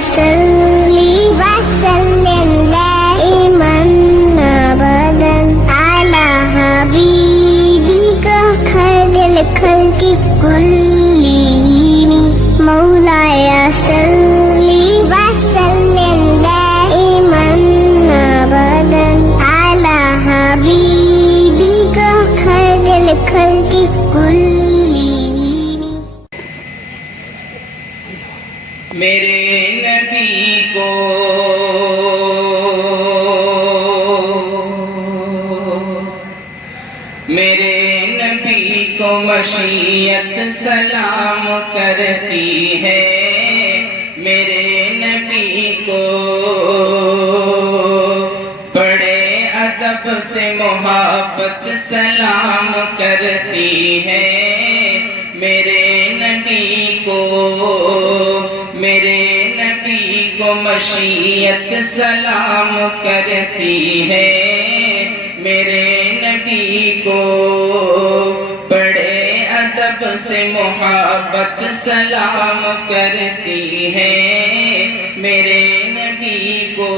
صلی وسلم دائما ابدا على حبيبك خير الخلق كلهم مولاي صلی وسلم دائما ابدا على حبيبك خير الخلق كلهم. میرے نبی کو مشیت سلام کرتی ہے. میرے نبی کو بڑے ادب سے محبت سلام کرتی ہے. میرے نبی کو مشیت سلام کرتی ہے. میرے نبی کو بڑے ادب سے محبت سلام کرتی ہے. میرے نبی کو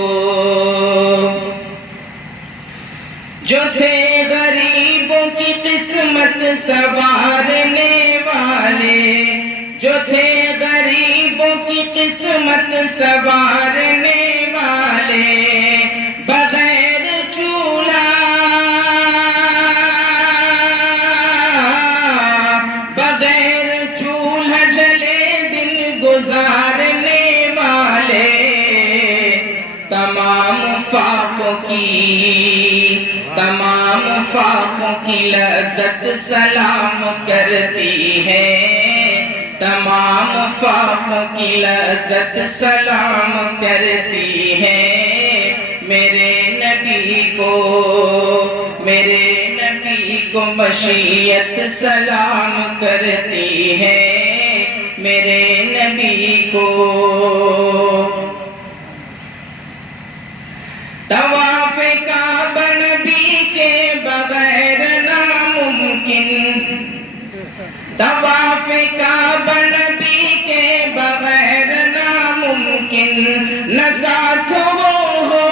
جو تھے غریبوں کی قسمت سنوارنے والے، جو تھے غریبوں کی قسمت سنوارنے والے، بغیر چولہا جلے دن گزارنے والے، تمام فاقوں کی لذت سلام کرتی ہے. تمام فاقوں کی لذت سلام کرتی ہے. میرے نبی کو مشیت سلام کرتی ہے. میرے نبی کو طواف کعبہ نبی کے بغیر ناممکن، طواف کعبہ نبی کے بغیر ناممکن. نہ ساتھ وہ ہو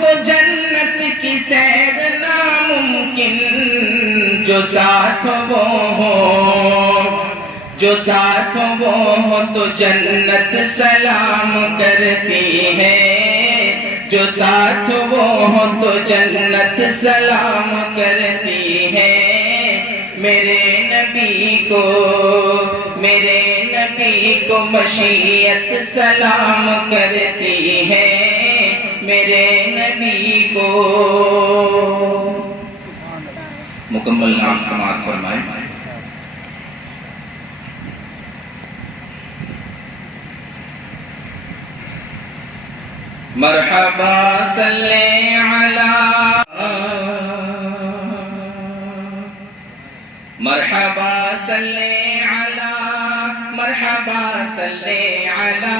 تو جنت کی سیر ناممکن. جو ساتھ وہ ہو تو جنت سلام کرتی ہے. جو ساتھ وہ ہو تو جنت سلام کرتی ہے. میرے نبی کو مشیت سلام کرتی ہے. میرے نبی کو مکمل نام سماعت فرمائیں. مرحبا صلی علی، مرحبا صلی علی، مرحبا صلی علی،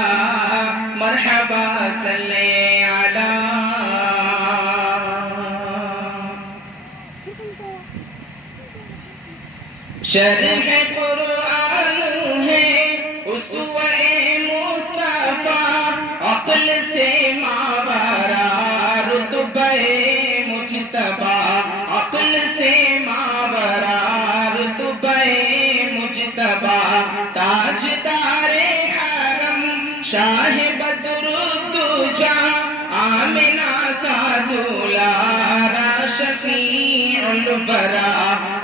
مرحبا صلی علی. شرح قرآن ہے اسوہ مصطفیٰ، عقل سے ماورا رتبہ مجتبی، عقل سے ماورا رتبہ مجتبی. تاجدار حرم شاہ بدر الدجا، آمنہ کا دولارا شفیع البرا،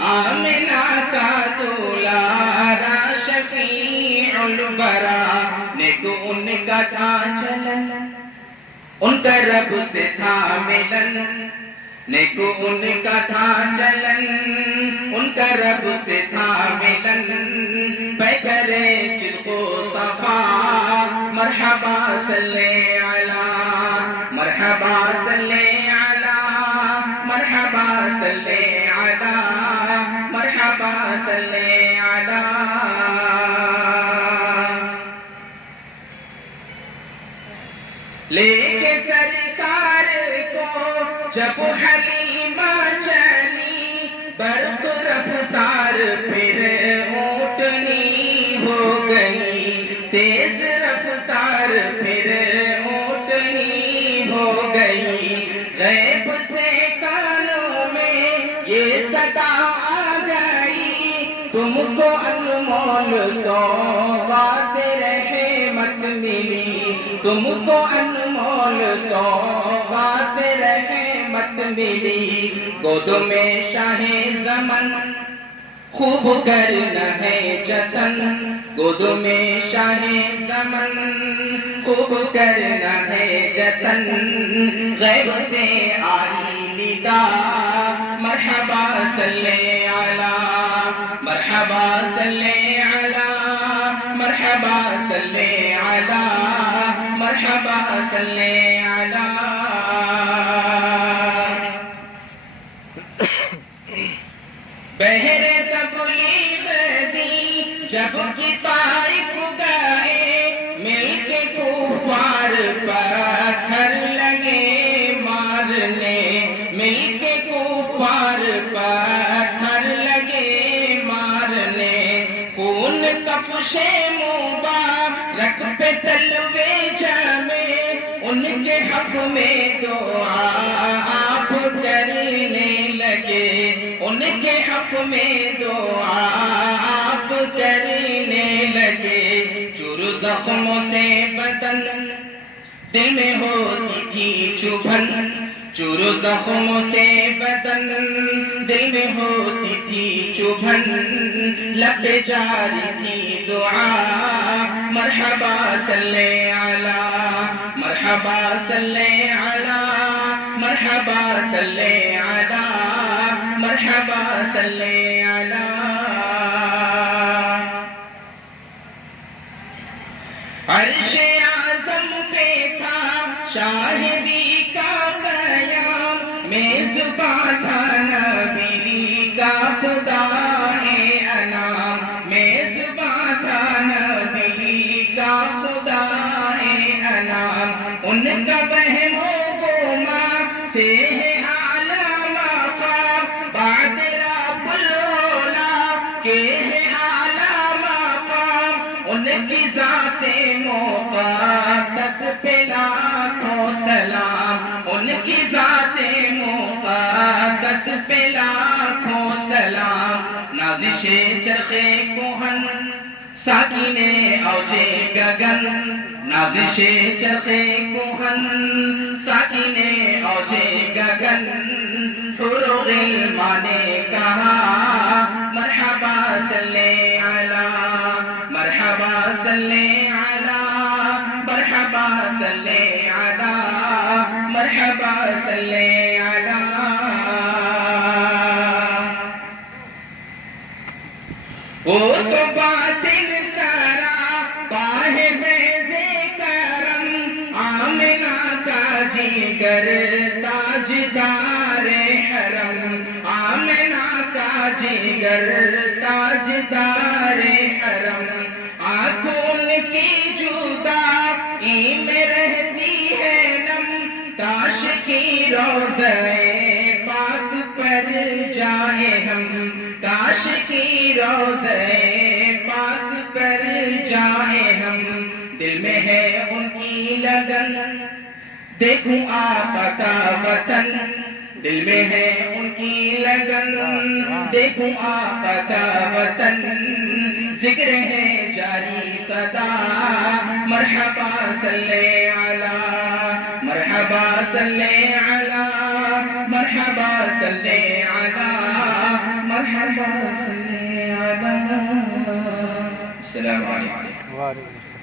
آمنہ کا دولارا شفیع البرا. نیک ان کا تھا چلن، ان کا رب سے تھا ملن. نیک ان کا تھا چلن، ان کا رب سے تھا ملن. پیکرے صدق و صفا، مرحبا صلی علی، مرحبا صلی علی، مرحبا صلی علی، مرحبا صلی علی. لے کے سرکار کو جب حلیمہ چلی، برق رفتار پھر انمول سوغات رحمت ملی، تم کو انمول سوغات رحمت ملی، گود میں شاہ زمن خوب کرنا ہے جتن، گود میں شاہ زمن خوب کرنا ہے جتن، غیب سے آئی ندا مرحبا صلی علی، مرحبا صلی علی، مرحبا صلی علی، مرحبا صلی علی۔ بہر تبلیغ دی جب کی طائف گئے، مل کے کفار پتھر لگے مارنے، مل کے کفار پتھر لگے مارنے، خون کفش مبارک پہ تلوے جمے، ان کے حق میں دعا آپ کرنے لگے، ان کے حق میں دعا آپ کرنے لگے، چور زخموں سے بدن دل میں ہوتی تھی چبھن، چور زخموں سے بدن دل میں ہوتی تھی چبھن، لب پہ جاری تھی دعا مرحبا صلی علی، مرحبا صلی علی، مرحبا صلی علی، مرحبا صلی علی۔ عرش اعظم پہ تھا شاہدی کا قیام، میزباں تھا نبی کا خدا انعام، میزباں تھا نبی کا خدا انعام، ان کا بہم و گمان سے ہے اعلیٰ مقام، بعد رب العلا کے ہے اعلیٰ مقام، ان کی ذات مقدس پہ لاکھوں سلام، ان کی ذات مقدس پہ لاکھوں سلام، نازش چرخ کوہن ساکن اوج گگن، نازش چرخ کوہن ساکن اوج گگن، حور و غلمان نے کہا مرحبا صلی علی، مرحبا صلی علی، مرحبا صلی علی، مرحبا صلی علی۔ وہ تو باطل سارا باہ فیض کرم، آمنہ کا جگر تاجدار حرم، آمنہ کا جگر تاجدار حرم، آنکھوں کی جدائی میں رہتی ہے نم، کاش کی روضہ پاک پر جائے ہم، کاش کی روضہ پاک پر جائے ہم، دل میں ہے ان کی لگن دیکھوں آپ کا وطن، دل میں ہے ان کی لگن دیکھوں آقا کا وطن، ذکر ہے جاری صدا مرحبا صلی علی، مرحبا صلی علی، مرحبا صلی علی، مرحبا صلی علی۔ السلام علیکم۔